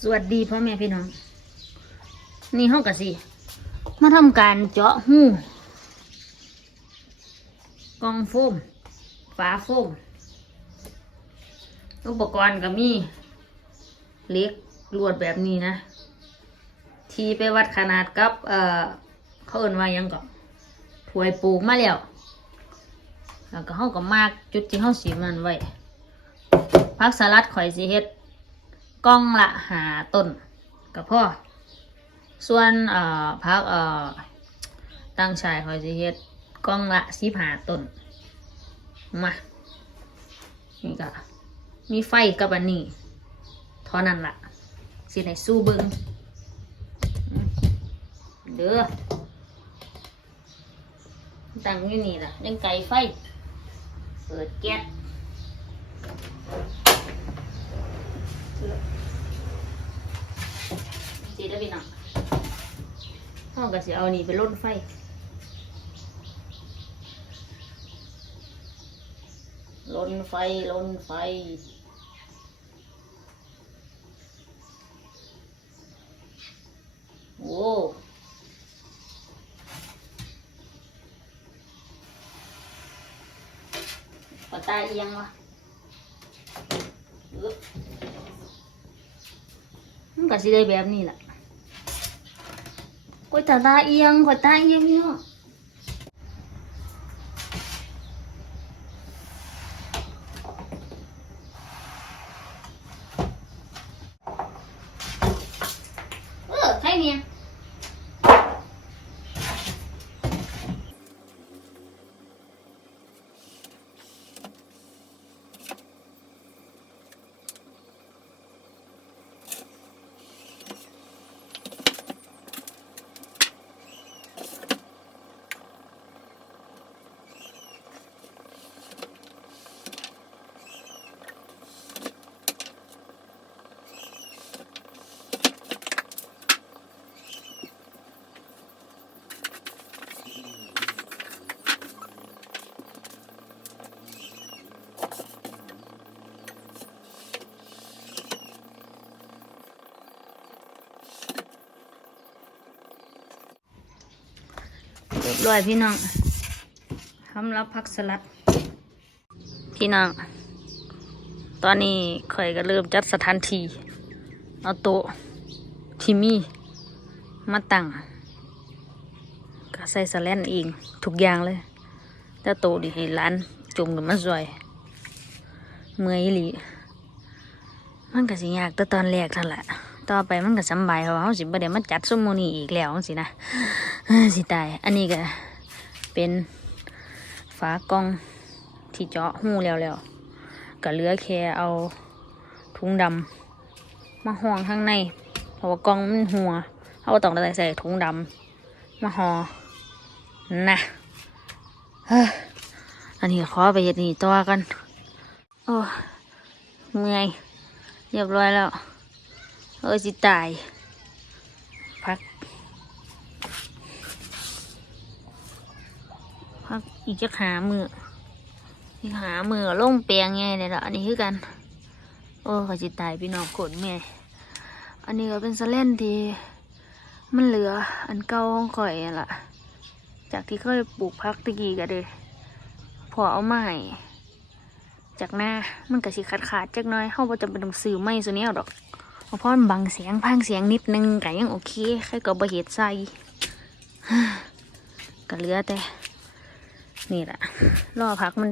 สวัสดีพ่อแม่พี่น้อง นี่ห้องกะสิมาทำการเจาะหูกล่องโฟมฝาโฟม อุปกรณ์ก็มีเล็กลวดแบบนี้นะ ทีไปวัดขนาดกับ เอ่อเขาเอินว่ายังก็ถวยปลูกมาแล้วแล้วก็เฮาก็มากจุดที่เฮาสีมันไว้พักสลัดข่อยสิเฮ็ด กล้องละหาต้นกับพ่อ ส่วนเอ่อพักเอ่อตั้งชายข่อยสิเฮ็ดกล้องละสิบหาต้นมานี่ก็มีไฟกับอันนี้เท่านั้นละสิให้สู้เบิงเด้อตั้งอยู่นี่ล่ะยังไกลไฟ เปิดแก๊ส สีได้พี่น้องห้องก็สิเอานี่ไปลดไฟลนไฟลนไฟโอ้ปตาเอียงวะ มันก็สิได้แบบนี้แหละกล้วยตาตาเอียงกล้วยตาเอียงพี่น้อง รียบร้อยพี่น้องทำรับพักสลัด พี่น้อง ตอนนี้ข่อยก็เริ่มจัดสถานที่เอาโต๊ะที่มีมาตั้งก็ใส่สแลนเองทุกอย่างเลย แต่โต๊ะดีให้ร้านจุ่มกับมันสวย เมื่อยหลีมันก็สิยากแต่ตอนแรกเท่านั้นแหละ ต่อไปมันก็สบายเพราะเขาสิบ่ได้มาจัดซุมโมนี่อีกแล้วสินะสิตาย อันนี้ก็เป็นฝากล่องที่เจาะหูแล้วแล้วก็เหลือแค่เอาถุงดำมาห่อข้างในเพราะว่ากล่องมันหัวเขาก็ต้องใส่ถุงดำมาห่อนะอันนี้ขอไปเฮ็ดนี่ต่อกันโอ้เมื่อยเรียบร้อยแล้ว เออสิตายพักพักอีกจะหามืออีกหามือลงเปียงไงเนี่ยละอันนี้คือกัน โอ้ก็สิตายพี่น้องกดเมียอันนี้ก็เป็นสแลนที่ มันเหลืออันเก่าของข่อยล่ะ จากที่เคยปลูกพักตะกี้ก็เด้พอเอามาให้จากหน้ามันก็สิขาดขาดๆจักน้อยเฮาบ่จำเป็นต้องซื้อไม้ซุแนวดอก พราะมันบังเสียงพังเสียงนิดนึงก็ยังโอเคใครก็บ่เห็ดใส่ก็เหลือแต่ นี่แหละรอพักมัน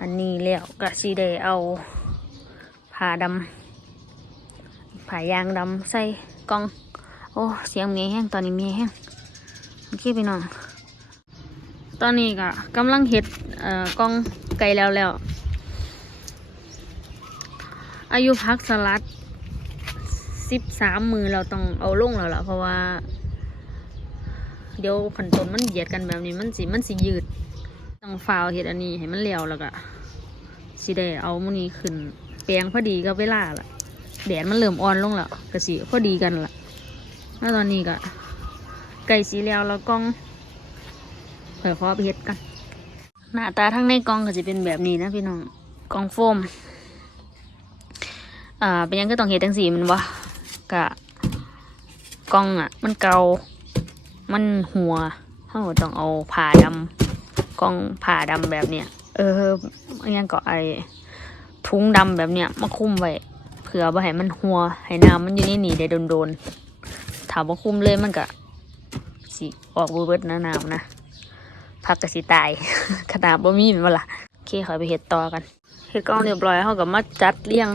อันนี้แล้วก็สิได้เอาผ้าดำผ้ายางดำใส่กล่อง โอ้เสียงเมียแห้งตอนนี้เมียแห้งโอเคพี่น้องตอนนี้ก็กำลังเห็ดเอ่อกล่องไก่แล้วแล้วอายุพักสลัด สิบสามมือเราต้องเอาลงแล้วล่ะเพราะว่า เดี๋ยวขันต้นมันเหยียดกันแบบนี้มันสิมันสิยืดต้องฟาวเห็ดอันนี้ให้มันเลี้ยวแล้วก็สิได้เอามันนี้ขึ้น แปลงพอดีกับเวลาล่ะแดดมันเริ่มอ่อนลงแล้วก็สิพอดีกันล่ะแล้วตอนนี้ก็ไก่สีแล้วแล้วกล้องเผยขอไปเห็ดกันหน้าตาทั้งในกล้องก็จะเป็นแบบนี้นะพี่น้องกล้องโฟมอ่าเป็นยังก็ต้องเฮ็ดจังซี่แมันบ่ กะกล้องอะ มันเกา มันหัวเฮาต้องเอาผ้าดำกล้องผ้าดำแบบเนี้ยเอออันยังก็ไอถุงดำแบบเนี้ยมาคุ้มไว้เผื่อบ่าให้มันหัวให้น้ำมันอยู่ในนี่ได้โดนๆถ้าบ่คุมเลยมันก็สิออกบ่เบิดนะน้ำนะพักก็สิตายขนาดบ่มีม่นล่ะโอเคขอไปเฮ็ดต่อกันเฮ็ดกล้องเรียบร้อยเฮาก็มาจัดเรียง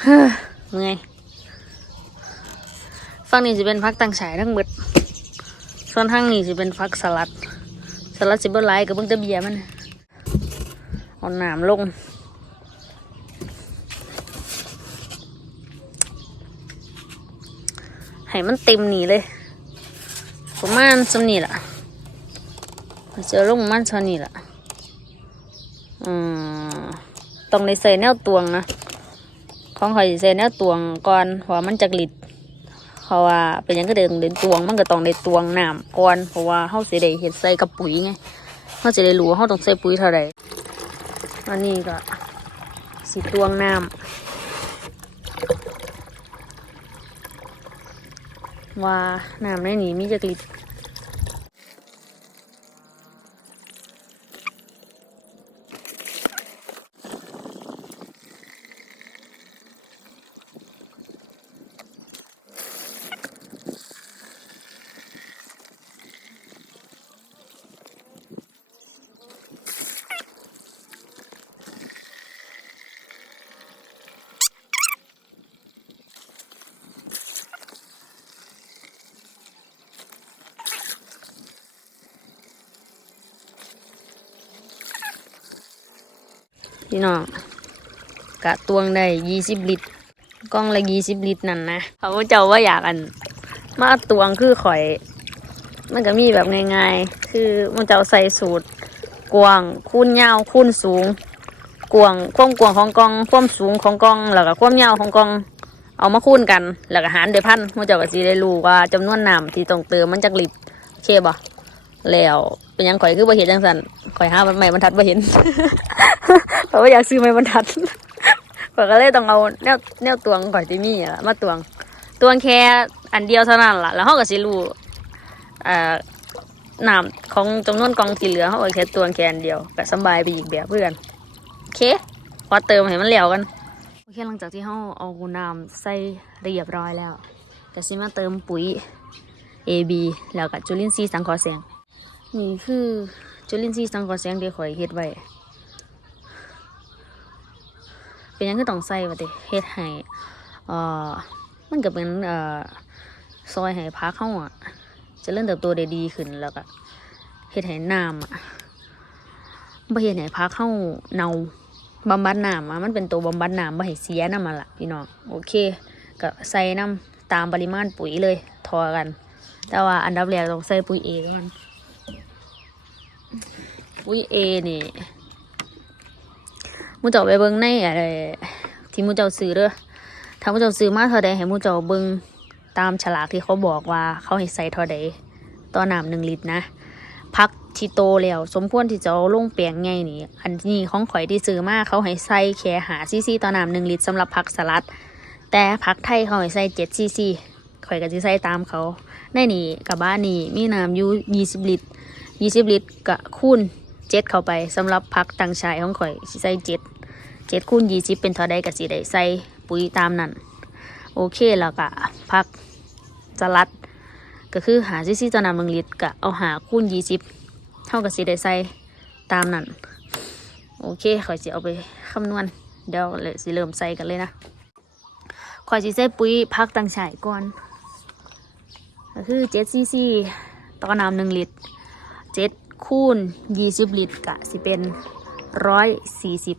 เฮ้อเมื่อย ฝั่งนี้จะเป็นพักตังฉายทั้งหมดส่วนทางนี้จะเป็นพักสลัด สลัดสิบเบอร์ไลกับเบิ้งตะเบียมันเอาหนามลงให้มันเต็มนี่เลย ประมาณสำนี่ล่ะเจอลงประมันสำนี่ล่ะอืมต้องในใส่แนวตวงนะของข่อยใส่แนวตวงก่อนเพราะว่ามันจะกลิด ราะว่าเป็นยังก็เดินเดินตวงมันก็ต้องได้ตวงน้ำก่อนเพราะว่าเฮาสิได้เฮ็ดใส่กับปุ๋ยไงเฮาสิได้รู้ว่าเฮาต้องใส่ปุ๋ยเท่าใดอันนี้ก็สิตวงน้ำว่าน้ำในนี้มีจักลิตร พี่น้องกะตวงได้ยี่สิบลิตรกล้องละยี่สิบลิตรนั่นนะเขาเจ้าว่าอยากอัน มาตวงคือข่อย มันก็มีแบบง่ายๆ คือมันจะเอาใส่สูตรกวางคูณยาวคูณสูงกวางความกวางของกล้องความสูงของกล้องแล้วก็ความยาวของกล้องเอามาคูณกัน แล้วก็หารด้วยพันมันจ้าก็สิได้รู้ว่าจำนวนน้ำที่ต้องเติมมันจักลิตรโอเคบ่ แล้วเป็นยังข่อยคือบ่เห็นจังสันข่อยหามใหม่บรรทัดบ่เห็นเพราะว่าอยากซื้อไม้บรรทัดข่อยก็เลยต้องเอาแนวแนวตวงข่อยที่มีอะมาตวงตวงแค่อันเดียวเท่านั้นล่ะแล้วเขาก็สิรู้เอ่อน้ำของจำนวนกองที่เหลือเขาก็แค่ตวงแค่อันเดียวก็สบายไปอีกแบบเพื่อนโอเคพอเติมให้มันเหลวกันโอเคหลังจากที่เขาเอาน้ำใส่เรียบร้อยแล้วก็สิมาเติมปุ๋ย AB แล้วก็จุลินทรีย์สังเคราะห์แสง นี่คือจุลินทรีย์สังเคราะห์แสงที่ข่อยเฮ็ดไว้ เป็นยังก็ต้องใส่ว่าติเฮ็ดให้เอ่อมันก็เป็นเอ่อซอยให้พักเฮาอะจะเริ่มเติบโตได้ดีขึ้นแล้วก็เฮ็ดให้น้ำอะบ่เฮ็ดให้พักเฮาเน่าบำบัดน้ำอะมันเป็นตัวบำบัดน้ำบ่ให้เสียน้ำมันล่ะพี่น้องโอเคก็ใส่น้ำตามปริมาณปุ๋ยเลยทอกัน แต่ว่าอันดับแรกต้องใส่ปุ๋ยเอก่อน ปุ๋ยเอนี่มูเจ้าไปเบิ่งในอะไรที่มูเจ้าซื้อเด้อถ้ามูเจ้าซื้อมาเท่าใดให้มูเจ้าเบิ่งตามฉลากที่เขาบอกว่าเขาให้ใส่เท่าใดต่อน้ำหนึ่งลิตรนะพักที่โตแล้วสมควรที่จะลงแปลงไงนี่ อันนี้ของข่อยที่ซื้อมาเขาให้ใส่แค่หาซีซีต่อน้ำหนึ่งลิตรสำหรับผักสลัด แต่ผักไทยเขาให้ใส่เจ็ดซีซีข่อยก็จะใส่ตามเขาในนี่กับบ้านนี่มีน้ำอยู่ยี่สิบลิตรยี่สิบลิตรกะคูณ เจ็ดเข้าไปสำหรับพักตังชายของข่อยใส่เจ็ดเจ็ดคูณยี่สิบเป็นเท่าใดก็สิได้ใส่ปุ๋ยตามนั้น โอเคแล้วก็พักสลัด ก็คือหาซีซีต่อน้ำหนึ่งลิตรกะเอาหาคูณยี่สิบเท่ากับสิได้ใส่ตามนั้น โอเคข่อยสิเอาไปคำนวณเดี๋ยวเลยสิเริ่มใส่กันเลยนะข่อยสิใส่ปุ๋ยพักตังชายก่อนก็คือเจ็ดซีซีต่อน้ำหนึ่งลิตรเจ็ด คูณยี่สิบลิตรกะสิเป็นร้อยสี่สิบ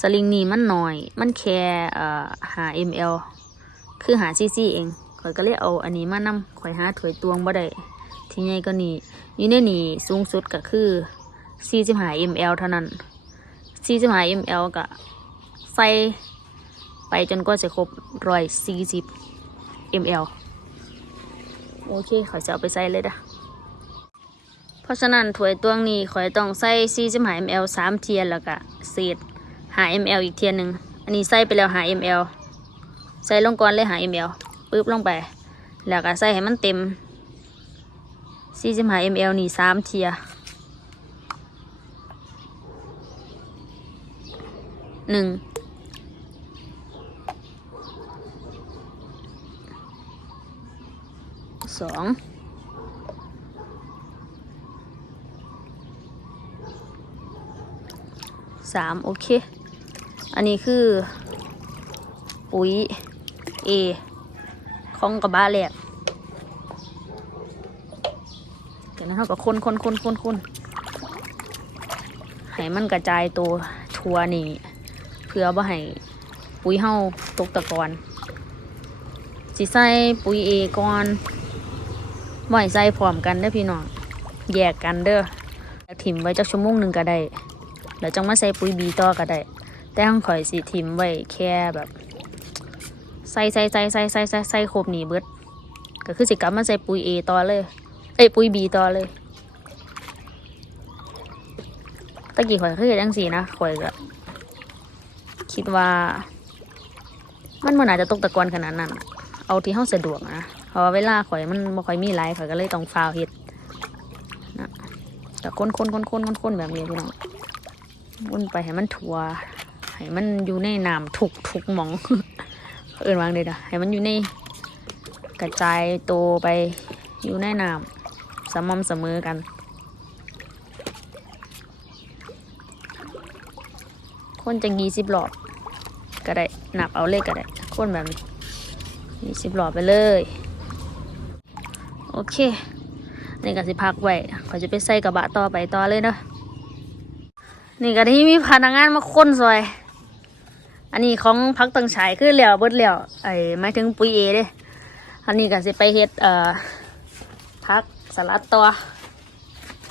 สลิงนี่มันหน่อย มันแค่หา ml คือหาซีซีเองข่อยก็เลยเอาอันนี้มานำข่อยหาถวยตวงบ่ได้ที่ใหญ่ก็นี่อยู่ในนี่สูงสุดก็คือสี่สิบหา ml เท่านั้นสี่สิบหา ml ก็ใส่ไปจนกว่าจะครบร้อยสี่สิบ ml โอเคข่อยจะเอาไปใส่เลยด้ะ เพราะฉะนั้นถ้วยตวงนี้ขอยต้องใส่45 ml 3 เทียนแล้วก็เศษ5 ml อีกเทียนหนึ่งอันนี้ใส่ไปแล้วหา ml ใส่ลงก่อนเลยหา ml ปึ๊บลงไป แล้วก็ใส่ให้มันเต็ม45 ml นี่สามเทียหนึ่งสอง สามโอเค อันนี้คือ ปุ๋ย A ของกระบะแหลกเดี๋ยวนั้นเขาก็คนคนคนคนคนให้มันกระจายตัวทัวนี่ เพื่อบ่ให้ปุ๋ยเฮาตกตะกอนสิใส่ปุ๋ย A ก่อนบ่ให้ใส่พร้อมกันเด้อพี่น้องแยกกันเด้อถิ่มไว้จักชั่วโมงหนึ่งก็ได้ แล้วจังมาใส่ปุ๋ยบีต่อก็ได้ แต่ของข่อยสิทิมไว้แค่แบบใส่ใส่ใส่ใส่ใส่ใส่ใส่ครบนี่เบิดก็คือสิกลับมาใส่ปุ๋ยเอต่อเลย เอ้ยปุ๋ยบีต่อเลยตะกี้ข่อยคือจังสีนะข่อยก็คิดว่ามันมันอาจจะตกตะกอนขนาดนั้น เอาที่เฮาสะดวกนะ เพราะว่าเวลาข่อยมันบ่ค่อยมีหลายข่อยก็เลยต้องฟาวเฮ็ดนะแต่คนคนคนคนคนคนแบบนี้พี่น้อง วนไปให้มันทัวให้มันอยู่ในน้ำถูกถูกมอง เอื่นวางเลยนะให้มันอยู่ในกระจายโตไปอยู่ในน้ำสม่ำเสมอกัน คนจังยี่สิบหลอดก็ได้นับเอาเลขก็ได้คนแบบนี้ยี่สิบหลอดไปเลย โอเคนี่ก็สิพักไว้ขาจะไปใส่กระบะต่อไปต่อเลยเนาะ นี่ก็ที่มีพนักงานมาค้นซอย อันนี้ของพักตังฉายคือเหลียวเบิดเหลียวไอ้หมายถึงปุ๋ยเอเด้อันนี้ก็สิไปเฮ็ดเอ่อพักสลัดตัว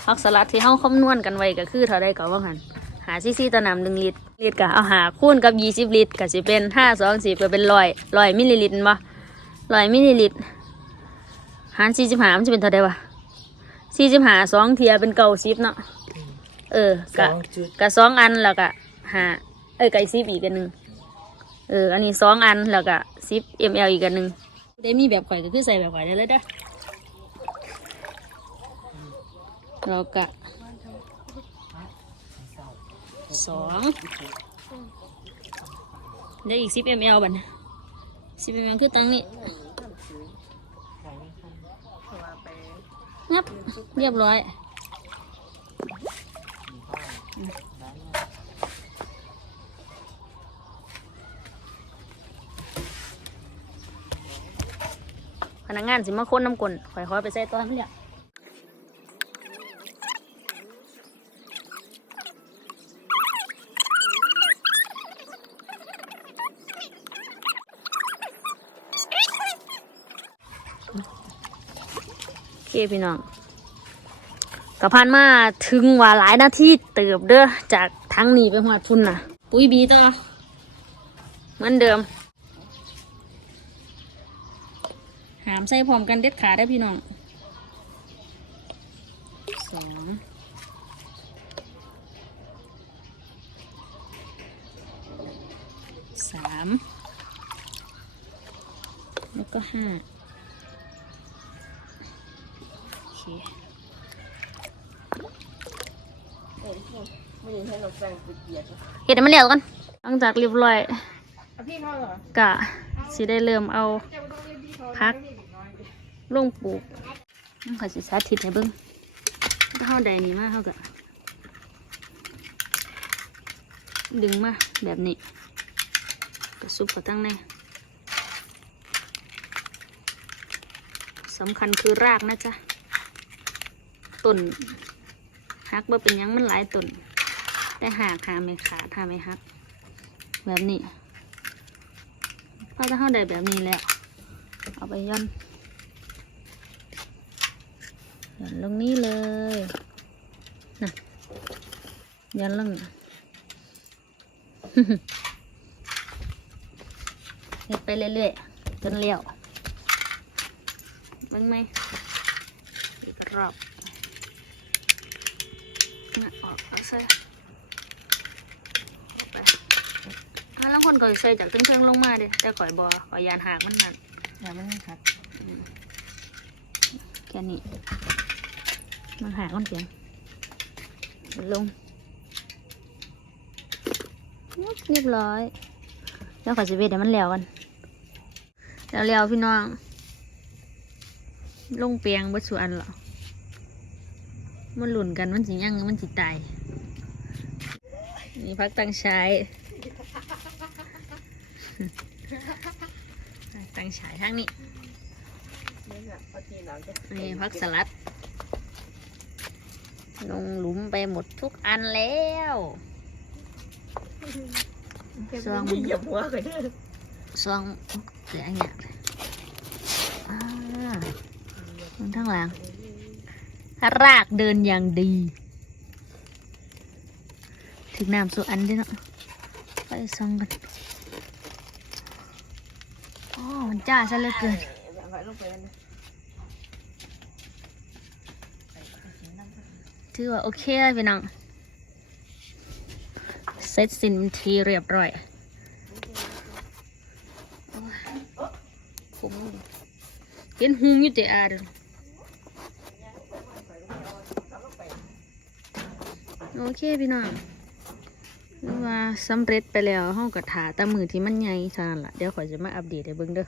พักสลัดที่เฮาคำนวณกันไว้ก็คือเท่าใดก็ว่าหันหาซีซีต่อน้ำหนึ่งลิตรลิตรก็เอาหาคูณกับยี่สิบลิตรก็สิเป็นห้าสองสิบก็เป็นร้อยร้อยมิลลิลิตรบ่ร้อยมิลลิลิตรหารสี่สิบห้ามันจะเป็นเท่าใดวะสี่สิบห้าสองเทียเป็นเก้าสิบเนาะ เออสกะองจุดกะสองอันแล้วก็หาเอ้ยไก่ซิบอีกอันหนึ่งเออ อันนี้สองอันแล้วก็ซิบ ml อีกอันหนึ่งได้มีแบบข่อยก็คือใส่แบบข่อยได้เลยเด้อแล้วก็สองได้อีกสิบ ml บัดสิบ ml คือตังนี้งับเรียบร้อย พนักงานสิมาค้นน้ำกลนข่อยขอไปใส่ตัวนั้นเนี่ยโอเคพี่น้อง กระพันมาถึงว่าหลายนาทีเติบเด้อจากทั้งนี้ไปหอดพุ่นน่ะ ปุ้ยบีต่อเหมือนเดิม หามใส่พร้อมกันเด็ดขาได้พี่น้องสองสามแล้วก็ห้าโอเค ไม่ได้ให้เราแซงไปเกียรติเห็ดให้มันเหลวกันหลังจากเรียบร้อยพี่เขาเหรอกะสิได้เริ่มเอาพักลงปลูกมันก็สิสาธิตให้เบิ่งถ้าเฮาได้นี่มาเฮาก็ดึงมาแบบนี้ก็ซุปเข้าตั้งในสำคัญคือรากนะจ๊ะต้น หักบ่เป็นยังมันหลายต้นแต่หากหาไม่ขาดหาไม่หัก แบบนี้พอถ้าเข้าได้แบบนี้แล้ว เอาไปย่อนย่อนลงนี้เลยนะย่อนลงน่ะเฮ็ดไปเรื่อยๆจนเลี้ยวเบิ่งไหมอีกรอบ น่ะออกเอาซะออกไปถ้าแล้วคนก็ใส่จากเครื่องๆลงมาเด้แต่ข่อยบ่ข่อยยานหากมันนั่นอย่ามันครับแค่นี้มันหากมันเสียงลงยุบเรียบร้อย แล้วข่อยสิเวทให้มันแล้วกันแล้วๆพี่น้อง ลงเปียงเบิดส่วนหรอ มันหลุนกันมันสิยังมันสิตายนี่พักตังใช้ตังฉายทางนี้นี่นี่พักสลัด ลงหลุมไปหมดทุกอันแล้วสว่างเหยียบหัวก็ได้ซองเหลืออย่างเงี้ยอ่ามันทั้งหลัง รากเดินอย่างดี ถึงน้ำสุอันด้วยเนาะไปซองกันอ๋อมันจ้าซะเหลือเกินถือว่าโอเคเลยพี่น้องเสร็จสิ้นทีเรียบร้อยผมเห็นหุงอยู่แต่อาเดย โอเคพี่น้องว่าสำเร็จไปแล้วห้องกระถาแตามือที่มันใหญ่เท่านั้นละเดี๋ยวขอยจะมาอัปเดตให้เบิ่งเด้อ